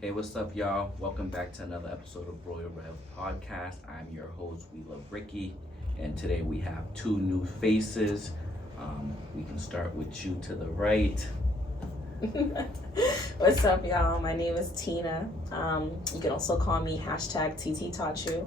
Hey, what's up, y'all? Welcome back to another episode of Royal Rev Podcast. I'm your host, We Love Ricky, and today we have two new faces. We can start with you to the right. What's up, y'all? My name is Tina. You can also call me hashtag TT Taught You.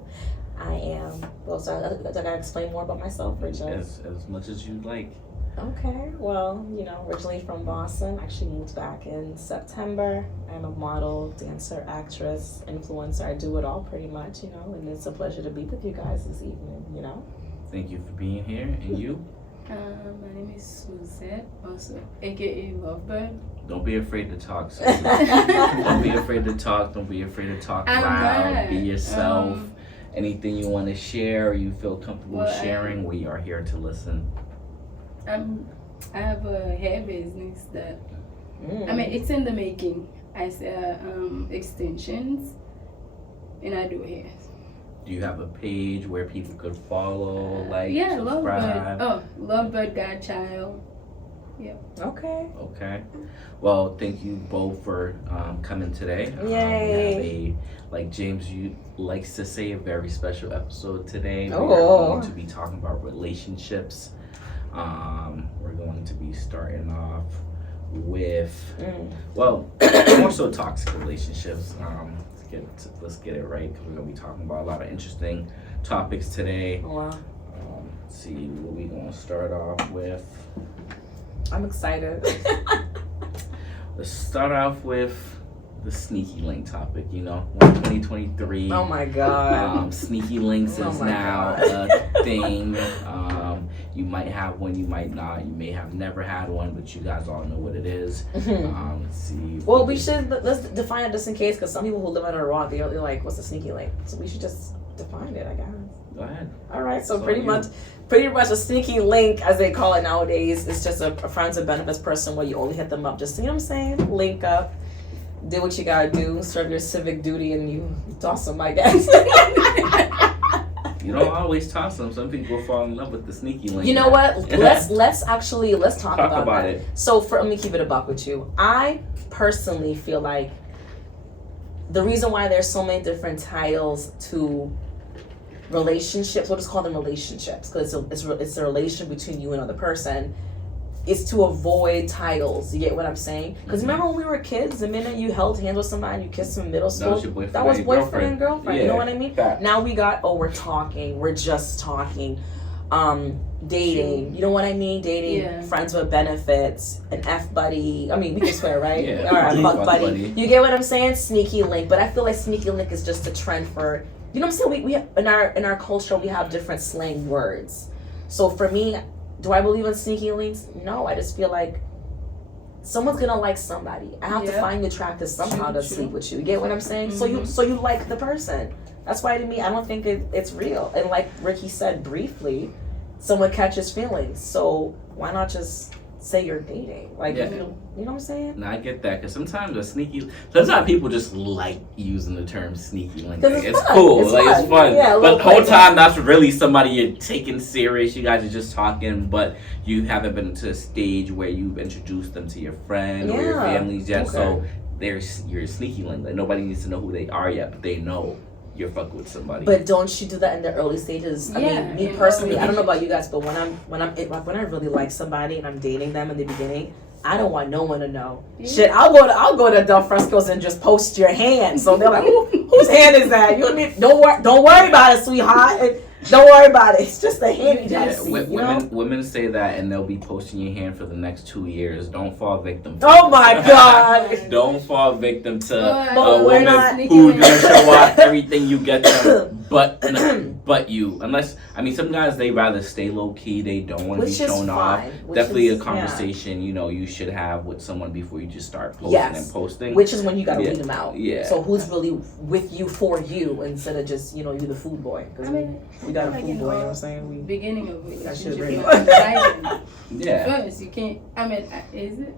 I am. Well, so I gotta explain more about myself, or just As much as you'd like. okay. Well, originally from Boston. Actually moved back in September. I'm a model, dancer, actress, influencer. I do it all pretty much, and it's a pleasure to be with you guys this evening. Thank you for being here. And you? My name is Suzette, also aka Lovebird. Don't be afraid to talk, Susan. Don't be afraid to talk. Don't be afraid to talk I'm loud. not. Be yourself. Anything you want to share or you feel comfortable Well, sharing, we are here to listen. I have a hair business that it's in the making. I sell extensions, and I do hair. Do you have a page where people could follow, Yeah, subscribe? Lovebird. Oh, Lovebird Godchild. Okay. Okay. Well, thank you both for coming today. Yay. We have like James likes to say, a very special episode today. We are Oh. going to be talking about relationships. We're going to be starting off with, more so toxic relationships. Let's get it right, because we're going to be talking about a lot of interesting topics today. Wow. Let's see what we're going to start off with. I'm excited. Let's start off with the sneaky link topic. 2023. Oh my God. Sneaky links Oh is my now God. a thing. You might have one, you might not. You may have never had one, but you guys all know what it is. Let's see. Well, let's define it just in case, because some people who live under a rock, they're like, what's a sneaky link? So we should just define it, I guess. Go ahead. All right, so So pretty much a sneaky link, as they call it nowadays, is just a friends with benefits person where you only hit them up, just, you know what I'm saying? Link up, do what you gotta do, serve your civic duty, and you toss them, I guess. You don't always toss them. Some people fall in love with the sneaky link. You know what? Let's talk about that. it. So let me keep it a buck with you. I personally feel like the reason why there's so many different titles to relationships, we'll just call them relationships, because it's a relation between you and another person, is to avoid titles. You get what I'm saying? Because remember when we were kids, the minute you held hands with somebody, you kissed them in middle school, That was your boyfriend. that was and boyfriend and girlfriend. Yeah. You know what I mean? Fact. Now we got, we're talking, we're just talking. Dating, you know what I mean? Dating, Yeah. friends with benefits, an F buddy. I mean, we can swear, right? Yeah. All right, fuck Fuck buddy. buddy. You get what I'm saying? Sneaky link, but I feel like sneaky link is just a trend for, you know what I'm saying? We in our culture we have different slang words. So for me, do I believe in sneaky links? No, I just feel like someone's gonna like somebody. I have to Yeah. find you attractive somehow True, to true. sleep with you. You get what I'm saying? Mhm. So you like the person. That's why to me, I don't think it's real. And like Ricky said briefly, someone catches feelings. So why not just say you're dating? Like, Yeah. you know what I'm saying? No, I get that, because sometimes people just like using the term sneaky link. 'Cause Like, it's it's fun. cool, It's like fun. it's fun. Yeah, a but little the whole playful. time, that's really somebody you're taking serious. You guys are just talking, but you haven't been to a stage where you've introduced them to your friend or your Yeah. families yet. Okay. So you're a sneaky link. Like, nobody needs to know who they are yet, but they know you're fucking with somebody. But don't you do that in the early stages? I Yeah, mean, me in personally, early I don't know about you guys, but when I really like somebody and I'm dating them in the beginning, I don't want no one to know. Yeah. Shit, I'll go to Del Fresco's and just post your hand. So they're like, whose hand is that? You know what I mean? Don't worry about it, sweetheart. Don't worry about it. It's just a hand you gotta see. You know? Women say that, and they'll be posting your hand for the next 2 years. Don't fall victim to Oh it. my God. Don't fall victim to But a we're woman not- who's gonna show off everything you get them, but you. Unless, I mean, some guys, they rather stay low key. They don't want to be Which is shown off. fine. Definitely a conversation, you should have with someone before you just start posting Yes. and posting. Which is when you gotta Yeah. weed them out. Yeah. So who's really with you for you instead of just, you the food boy. 'Cause I mean, we got a like food in boy, you know what all I'm saying? beginning of That shit relationship, really- you have to hide it. Yeah. First, you can't. I mean, is it?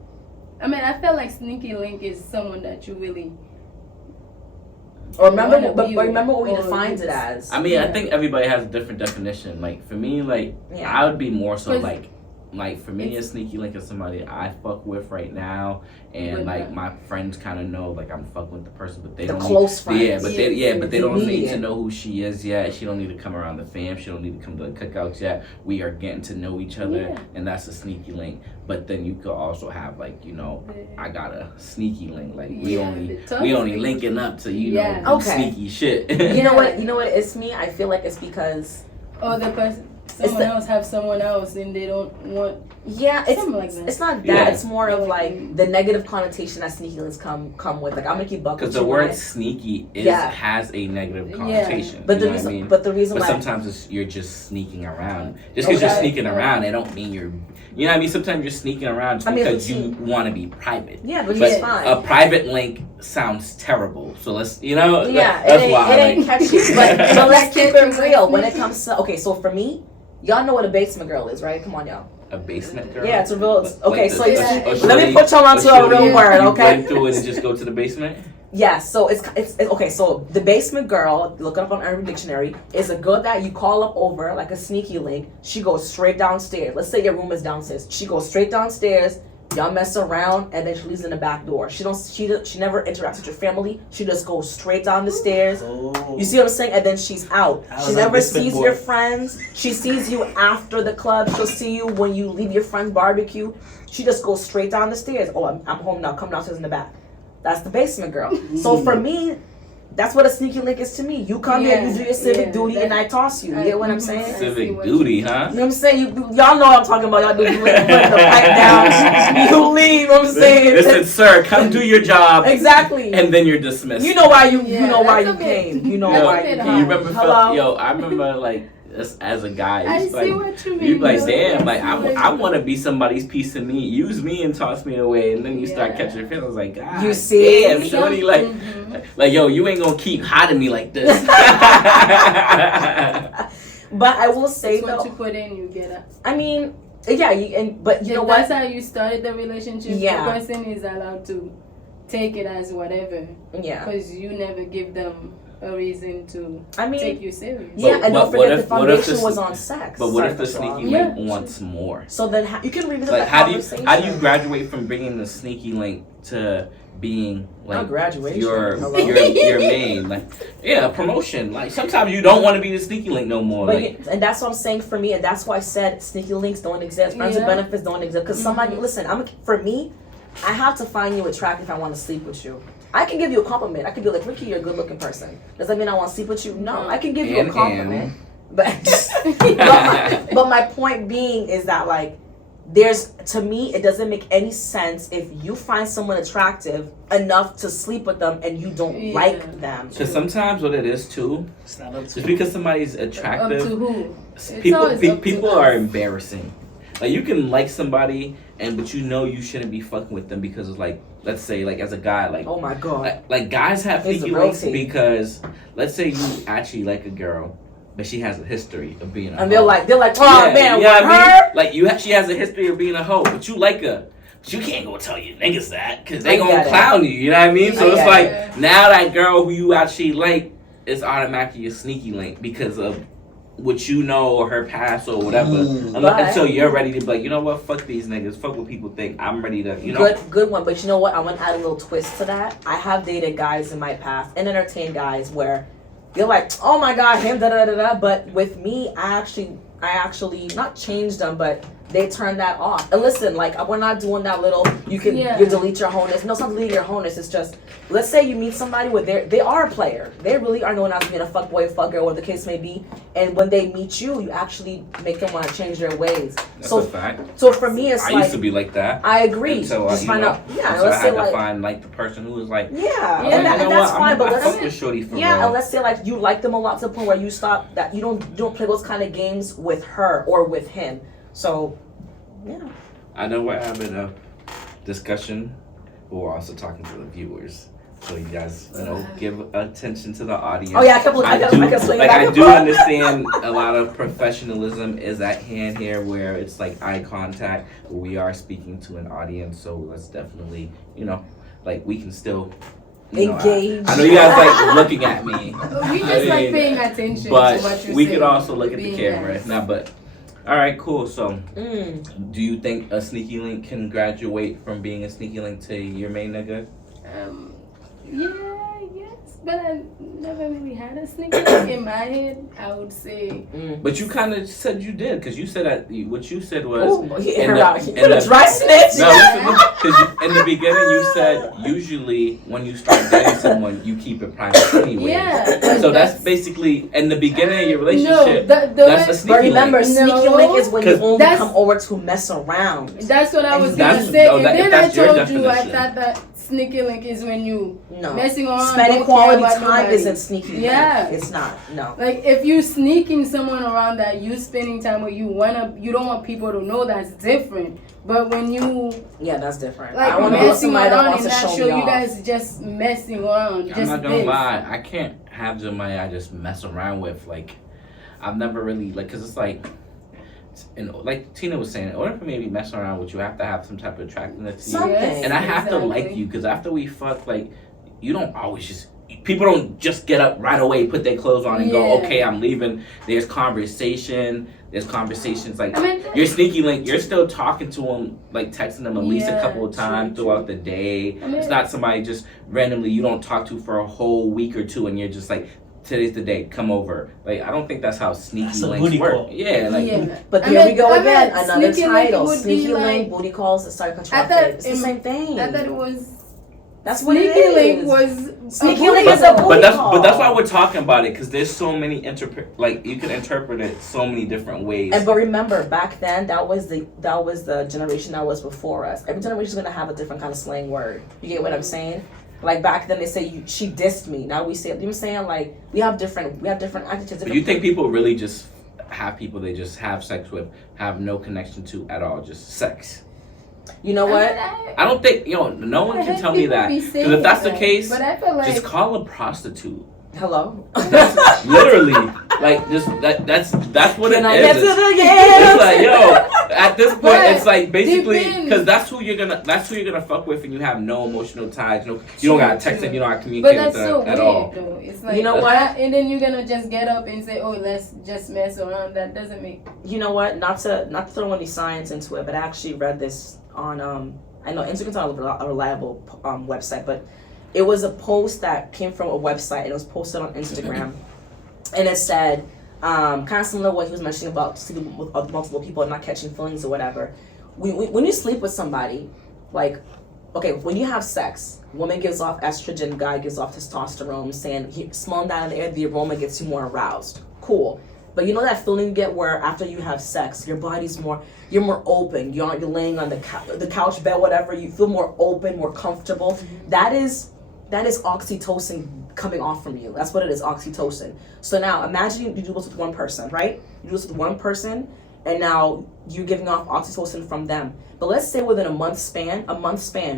I mean, I feel like sneaky link is someone that you really. Or remember, One of but you, remember what we or defined it it's- as. I mean, I Yeah. think everybody has a different definition. Like, for me, like, Yeah. I would be more so 'Cause- like like for me, a sneaky link is somebody I fuck with right now, and But like not- my friends kind of know like I'm fucking with the person, but they The don't close friends. Yeah, but they don't need to Immediate. know who she is yet. She don't need to come around the fam. She don't need to come to the cookouts yet. We are getting to know each other, Yeah. and that's a sneaky link. But then you could also have like I got a sneaky link. Like we Yeah, only the we only toxic. linking up to Yeah. do Okay. sneaky shit. You know what? You know what? It's me. I feel like it's because Or the person, someone else have someone else and they don't want it's something like that. it's not that. Yeah. It's more of like the negative connotation that sneaky links come with. Like I'm gonna keep buck with Because you the on word it. sneaky Yeah. has a negative Yeah. connotation. But you the know reason, what I mean? but the reason But why sometimes you're just sneaking around. Just because Okay. you're sneaking around, it don't mean you're. You know what I mean? Sometimes you're sneaking around just I mean, because but you want to be private. yeah, but But it's fine. a private link sounds terrible. So let's, Yeah, that's it why. ain't catchy. But let's keep Catchy, it real but when it comes to so for me, y'all know what a basement girl is, right? Come on, y'all. a basement girl. Yeah, it's a real. Okay, so let me shorty- put y'all onto a shorty, real word, you okay? break through it and just go to the basement. Yeah, so it's okay. So the basement girl, look it up on Urban Dictionary, is a girl that you call up over like a sneaky link. She goes straight downstairs. Let's say your room is downstairs. She goes straight downstairs. Y'all mess around, and then she leaves in the back door. She never interacts with your family. She just goes straight down the stairs. Oh. You see what I'm saying? And then she's out. I She was never like basement sees boy. your friends. She sees you after the club. She'll see you when you leave your friend's barbecue. She just goes straight down the stairs. Oh, I'm home now. Come downstairs in the back. That's the basement girl. So for me, that's what a sneaky link is to me. You come here, you do your civic duty, and I toss you. You get what I'm saying? Civic duty, huh? You know what I'm saying? Y'all know what I'm talking about. Y'all do you putting the pipe down. You leave. You know what I'm saying? Listen, sir, come do your job, Exactly. and then you're dismissed. You know why you Yeah, know why you that's a bit- came. You know that's why a bit you hard. came. You remember? Hello? I remember like as a guy. I it's see like, what you mean. you be like, though. damn, like I see what I you want to be somebody's piece of meat. Use me and toss me away, and then you start Yeah. catching feelings. Like, God, You see? damn, shorty, like, Mhm. like, yo, you ain't gonna keep hiding me like this. But I will say It's what though, you put in, you get out. I mean, yeah, but you know If what? that's how you started the relationship, Yeah. the person is allowed to take it as whatever. Yeah, Because you never give them a reason to I mean, take you serious. yeah, and But don't what forget if- the what if foundation the was sne- on sex. But what Sorry if the for sneaky interrupting. link Yeah. wants more? So then you can revisit Like, the how do conversation. you graduate from bringing the sneaky link to being Not like graduation. your Hello? your main, like, yeah, promotion. Like sometimes you don't want to be the sneaky link no more. But Like, and that's what I'm saying for me, and that's why I said sneaky links don't exist. Friends with Yeah. benefits don't exist. Because somebody, listen, for me, I have to find you attractive if I want to sleep with you. I can give you a compliment. I can be like, Ricky, you're a good looking person. Does that mean I want to sleep with you? No, I can give you a And- compliment. But my point being is that like to me it doesn't make any sense if you find someone attractive enough to sleep with them and you don't Yeah. like them. because sometimes what it is too, It's not up to just because somebody's Up to attractive, who? It's people always up to people us. are embarrassing. Like you can like somebody but you know you shouldn't be fucking with them because of like, let's say like as a guy like. Oh my god. Like guys have It's sneaky a real links tea. because let's say you actually like a girl, but she has a history of being a hoe. And they're like, oh man, you know with what I mean? her? Like she has a history of being a hoe, but you like her. But you can't go tell your niggas that because I they gonna get it. clown you. You know what I mean? So I it's get like it. now that girl who you actually like is automatically a sneaky link because of what you know or her past or whatever. But- Until you're ready to be like, you know what? Fuck these niggas. Fuck what people think. I'm ready to, you know. Good one. But you know what? I want to add a little twist to that. I have dated guys in my past and entertained guys where they're like, oh my god, him, da da da da. But with me, I actually not changed them, but they turned that off. And listen, like we're not doing that little. You delete your wholeness. No, it's not deleting your wholeness. It's just let's say you meet somebody where they are a player. They really are known as being a fuckboy, fuckgirl, whatever the case may be. And when they meet you, you actually make them want to change their ways. That's a fact. So for me, it's I like used to be like that. I agree. Until Just you find know, out. Yeah, until let's I say had to like. find like the person who was like, Yeah, oh, and, you know that's what? fine. But I let's fuck with shorty for yeah, real. and let's say like you like them a lot to the point where you stop that you don't play those kind of games with her or with him. So, yeah. I know we're having a discussion, but we're also talking to the viewers. So you guys, give attention to the audience. Oh yeah, I kept swinging back I and do forth. understand a lot of professionalism is at hand here, where it's like eye contact. We are speaking to an audience, so let's definitely, like we can still Engage. I know you guys like looking at me, We just like paying attention to what but you're we saying. could also look at the Being camera. nice. Now, but All right, cool. So, Mm. do you think a sneaky link can graduate from being a sneaky link to your main nigga? Yeah, yes, but I never really had a sneaker link in my head. I would say. But you kind of said you did, because you said that what you said was. Ooh, he in her the- out. in You're a the- dry snitch. No, because in the beginning you said usually when you start dating someone you keep it private anyway. Yeah. So that's basically in the beginning of your No, relationship. the That's a way- sneaky But remember, link. sneaky No. link is when you 'Cause only that's- come over to mess around. That's what I was gonna That's- say. oh, And that- then I that's your told you I definition. thought that sneaky link is when you No. messing around, Spending don't quality care about time nobody. isn't sneaky. Yeah. It's not. No. Like if you sneaking someone around that you spending time with, you don't want people to know, that's different. But when you Yeah, that's different. like I want to be with messing somebody that around wants and to not show show me you off. guys just messing around, I'm just not gonna this. lie, I can't have somebody I just mess around with. Like, I've never really like, cause it's like, and like Tina was saying, in order for me to be messing around with you, I have to have some type of attractiveness to you, Something. and I have to like Exactly. you. Cause after we fuck, like, you don't always just. People don't just get up right away, put their clothes on, and go, Yeah. okay, I'm leaving. There's conversation. There's conversations like. I mean, Your sneaky link, you're still talking to him, like texting him at least a Yeah, couple of times true, throughout the day. I mean- It's not somebody just randomly you don't talk to for a whole week or two and you're just like, today's the day, come over. Like, I don't think that's how sneaky That's a links booty work. call. Yeah, like, yeah. But I here we mean- go I again. mean, Another sneaky link title. would be Sneaky like- link, booty calls, that started I contracted. thought It's the it- same thing. I thought it was That's what it sneaky link is. was Sneaky a link booty is a call. booty but that's call. why we're talking about it, because there's so many like you can interpret it so many different ways. And but remember, back then that was the generation that was before us. Every generation is gonna have a different kind of slang word. You get what I'm saying? Like back then they say she dissed me. Now we say, you know what I'm saying? Like we have different adjectives. But you think people really just have people they just have sex with, have no connection to at all, just sex? You know what? I don't think, no one can tell me that. Because if that's the case, but I feel like just call a prostitute. Hello. That's literally like just that's what Can it I is. get to the It's like, yo, at this point, But it's like basically depends. because that's who you're gonna fuck with, and you have no emotional ties. You don't gotta text them, you don't gotta But communicate that's with so them weird at all. though. It's like You know what? And then you're gonna just get up and say, "Oh, let's just mess around." That doesn't make. You know what? Not to throw any science into it, but I actually read this on I know Instagram's not a reliable website, but it was a post that came from a website and it was posted on Instagram, and it said kind of similar to what he was mentioning about sleeping with multiple people and not catching feelings or whatever. When you sleep with somebody, like, okay, when you have sex, woman gives off estrogen, guy gives off testosterone, saying smelling that in the air, the aroma gets you more aroused. Cool. But you know that feeling you get where after you have sex, your body's you're more open. You're laying on the couch, bed, whatever. You feel more open, more comfortable. Mm-hmm. That is oxytocin coming off from you. That's what it is, oxytocin. So now imagine you do this with one person, right? You do this with one person, and now you're giving off oxytocin from them. But let's say within a month span,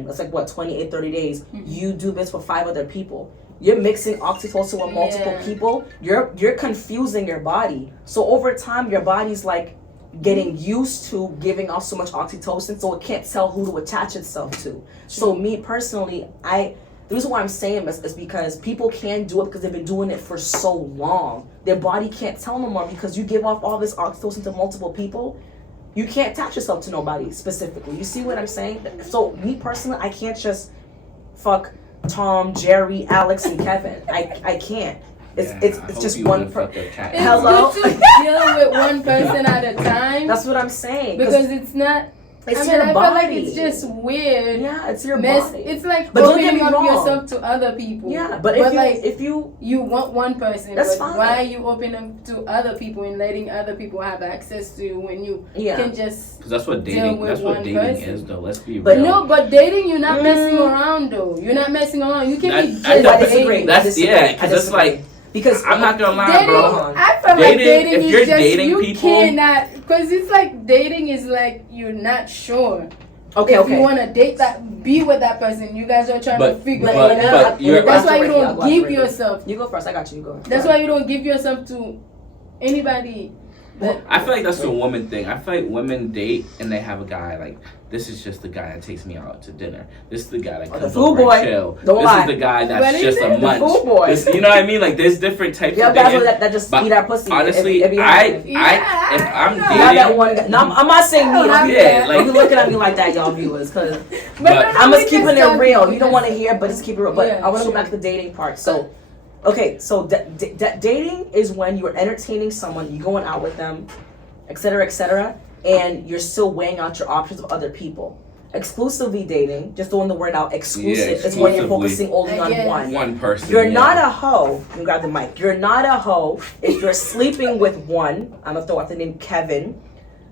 that's like what, 28, 30 days, Mm-hmm. you do this with 5 other people. You're mixing oxytocin with multiple Yeah. people. You're confusing your body. So over time, your body's like getting used to giving off so much oxytocin, so it can't tell who to attach itself to. So me personally, the reason why I'm saying this is because people can do it because they've been doing it for so long. Their body can't tell no more because you give off all this oxytocin to multiple people. You can't attach yourself to nobody specifically. You see what I'm saying? So me personally, I can't just fuck Tom, Jerry, Alex, and Kevin. I can't. It's just one person. It's Hello? good to deal with one person at a time. That's what I'm saying. Because it's not. it's I your mean, I body. feel like it's just weird. Yeah, it's your Mess. body. It's like But don't get opening me up wrong. yourself to other people. Yeah, but if you You want one person, That's but fine. why you open up to other people and letting other people have access to you when you can just. Because that's what Deal dating. with That's what one dating person. is, though. Let's be But real. No, but dating, you're not messing Mm. around though. You're not messing around. You can That- be just I I disagree. dating. That's because it's like because I'm not gonna lie, Dating, bro. I feel like Dating, dating if is you're just dating you people- cannot, because it's like dating is like you're not sure. okay, If you okay. want to date be with that person, you guys are trying to figure but- it out. but you're- That's why you I'll don't go give after yourself. You go first. I got you. You go. That's why you don't give yourself to anybody I feel like that's a woman thing. I feel like women date and they have a guy like, this is just the guy that takes me out to dinner. This is the guy that comes over and chill. Don't this lie. is the guy that's just a munch. The food boy. You know what I mean? Like there's different types of dating. dating. That just eat our pussy. Honestly, if if I'm dating, that one guy. No, I'm not saying me. Yeah, Like you looking at me like that, y'all viewers, because but I'm just keeping it real. You don't want to hear, but just keep it real. But Yeah, I want to sure. go back to the dating part. So, okay, so dating is when you're entertaining someone, you're going out with them, et cetera, and you're still weighing out your options of other people. Exclusively dating, just throwing the word out, exclusive, is when you're focusing only on one person. You're not a hoe. You grab the mic. You're not a hoe if you're sleeping with one. I'm gonna throw out the name Kevin,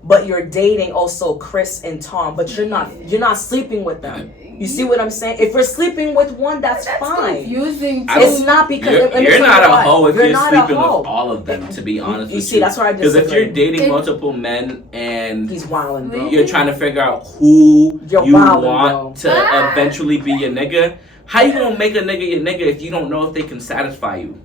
but you're dating also Chris and Tom. But you're not sleeping with them. You see what I'm saying? If you're sleeping with one, that's fine. Confusing. It's not because you're not a hoe if you're sleeping with hoe. all of them. To be honest You with see, you, that's why I because if disagree. you're dating multiple men and He's wilding, bro. you're trying to figure out who You're you wildin', want bro. to eventually be your nigga, how you gonna make a nigga your nigga if you don't know if they can satisfy you?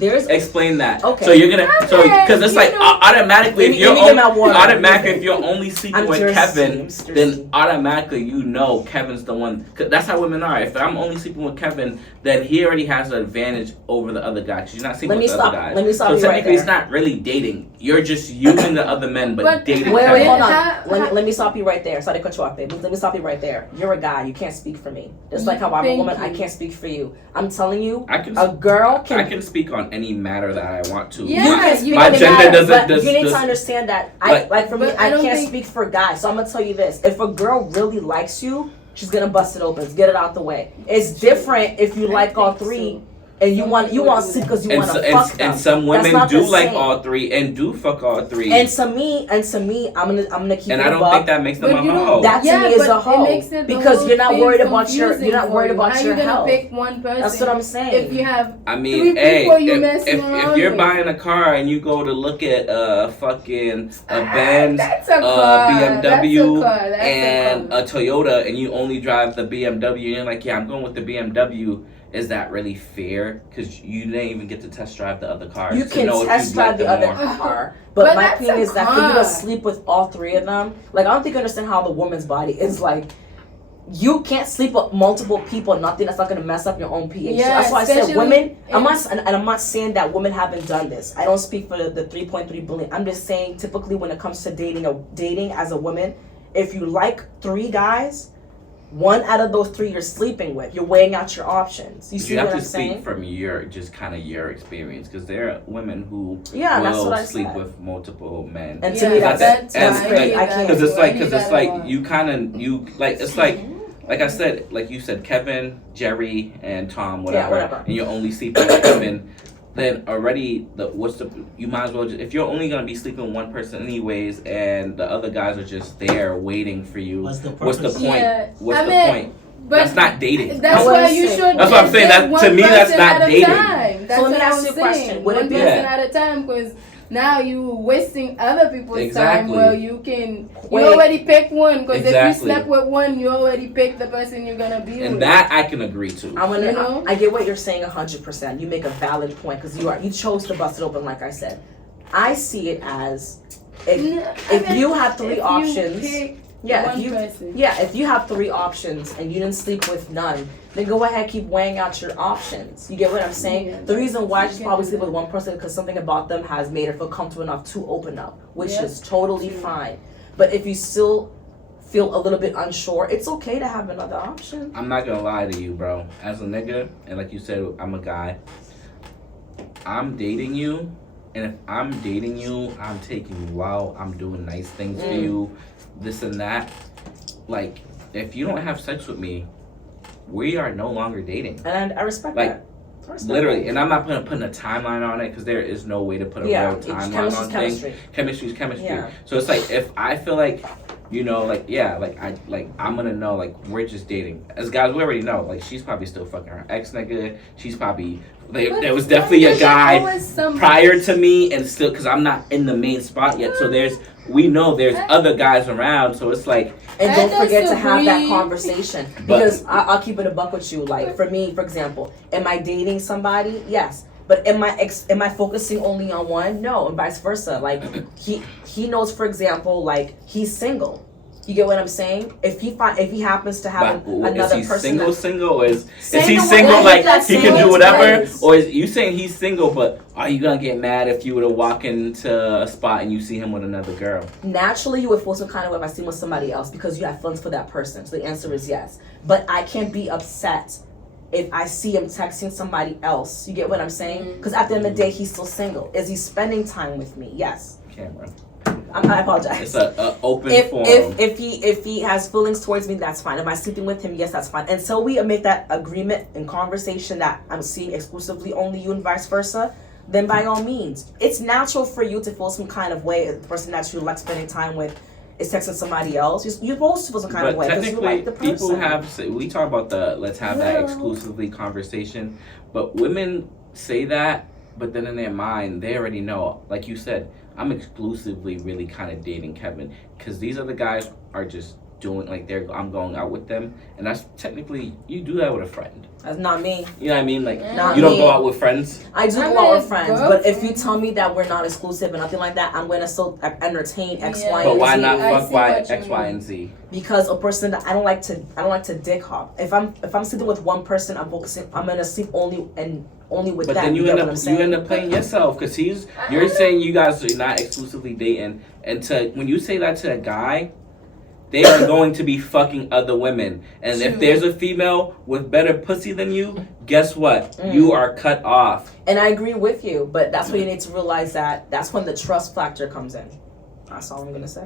Explain that. Okay. So you're gonna because it's like automatically if you're if you're only sleeping with Kevin, then automatically you know Kevin's the one. Cause that's how women are. If I'm only sleeping with Kevin, then he already has an advantage over the other guy because you're not sleeping with the other guys. Let me stop so you right technically, there. it's not really dating. You're just using the other men, but dating. Wait, Kevin. hold on. Let me stop you right there. Sorry to cut you off, babe. Let me stop you right there. You're a guy. You can't speak for me. Just like how I'm a woman, I can't speak for you. I'm telling you, I can speak on any matter that I want to. Yeah, you can speak my on any gender matter, doesn't. but you need to understand that. For me, I can't speak for guys. So I'm gonna tell you this: if a girl really likes you, she's gonna bust it open. Get it out the way. It's different if you like all three. And you want to sleep because you want to fuck them. And some women do like all three and do fuck all three. And to me, I'm gonna keep. And I don't think that makes them a hoe. That to me is a hoe because you're not worried about your How you health. Pick one person? That's what I'm saying. If you have, I mean, if you're buying a car and you go to look at a Benz, BMW, and a Toyota, and you only drive the BMW, and you're like, yeah, I'm going with the BMW. Is that really fair? Because you didn't even get to test drive the other cars. You can test drive the other car, but my opinion is that for you to sleep with all three of them, like I don't think you understand how the woman's body is like. You can't sleep with multiple people. Nothing that's not gonna mess up your own pH. Yeah, that's why I said women. I'm not saying that women haven't done this. I don't speak for the 3.3 billion. I'm just saying typically when it comes to dating as a woman, if you like three guys. One out of those three you're sleeping with. You're weighing out your options. You see what I'm saying? You have to speak from your experience, because there are women who will sleep with multiple men. And to me, that's great. I can't. Because it's like you kind of it's like I said, like you said, Kevin, Jerry, and Tom, whatever. And you're only sleeping with Kevin. Then already you might as well just, if you're only gonna be sleeping with one person anyways, and the other guys are just there waiting for you. What's the point? Yeah. What's the point? That's not dating. That's why you should. That's what I'm saying. That to me, that's not dating. That's so let me ask you a question. One person at a time, because now you wasting other people's time. Well, you already picked one, because if you slept with one, you already picked the person you're gonna be with. And that I can agree to. I get what you're saying 100%. You make a valid point because you chose to bust it open, like I said. I see it as if you have three options. If you have three options and you didn't sleep with none, then go ahead, keep weighing out your options. You get what I'm saying? Yeah, the reason why she's probably sleep with one person is because something about them has made her feel comfortable enough to open up, which is totally fine. But if you still feel a little bit unsure, it's okay to have another option. I'm not gonna lie to you, bro. As a nigga, and like you said, I'm a guy. I'm dating you, and if I'm dating you, I'm taking you out. I'm doing nice things for you, this and that. Like, if you don't have sex with me, we are no longer dating. And I respect that. Literally, and I'm not putting a timeline on it, because there is no way to put a real timeline on things. Chemistry is chemistry. Yeah. So it's like, if I feel like, I'm gonna know, like, we're just dating. As guys, we already know, like, she's probably still fucking her ex nigga. She's probably, there was definitely a guy prior to me, and still, because I'm not in the main spot yet. So we know there's other guys around. So it's like, and don't forget to have that conversation, because I'll keep it a buck with you. Like, for me, for example, am I dating somebody? Yes. But am I focusing only on one? No, and vice versa. Like he knows, for example, like he's single. You get what I'm saying? If he happens to have another is he person, single, or is he Single, single like that's he can do single whatever, place. or is you saying he's single, but are you gonna get mad if you were to walk into a spot and you see him with another girl? naturally you would feel some kind of way if I see him with somebody else because you have feelings for that person. So the answer is yes. But I can't be upset if I see him texting somebody else. You get what I'm saying? Because at the end of the day, he's still single. Is he spending time with me? Yes. Cameron. I apologize. It's a open forum. If he has feelings towards me, that's fine. Am I sleeping with him? Yes, that's fine. Until we make that agreement and conversation that I'm seeing exclusively only you and vice versa, then by all means, it's natural for you to feel some kind of way. If the person that you like spending time with is texting somebody else, you're supposed to feel some kind But of way because you technically, like the person. people have. We talk about the let's have that Yeah. exclusively conversation, but women say that, but then in their mind, they already know. Like you said, I'm exclusively really kind of dating Kevin because these other guys are just doing like I'm going out with them, and that's technically you do that with a friend. That's not me. You know what I mean? Like Not you don't me. go out with friends. I do I go out mean, with friends, but if you tell me that we're not exclusive and nothing like that, I'm gonna still entertain X, Yeah. Y, But and why Z. not I fuck see by what you X, Y, mean. and Z? Because a person that I don't like to dick hop. If I'm sleeping with one person, I'm gonna sleep only with But them. then you get end what up I'm saying? playing yourself because you're saying you guys are not exclusively dating, and when you say that to a guy, they are going to be fucking other women, and if True. there's a female with better pussy than you, guess what? You are cut off. And I agree with you, but that's what you need to realize that's when the trust factor comes in. That's all I'm gonna say.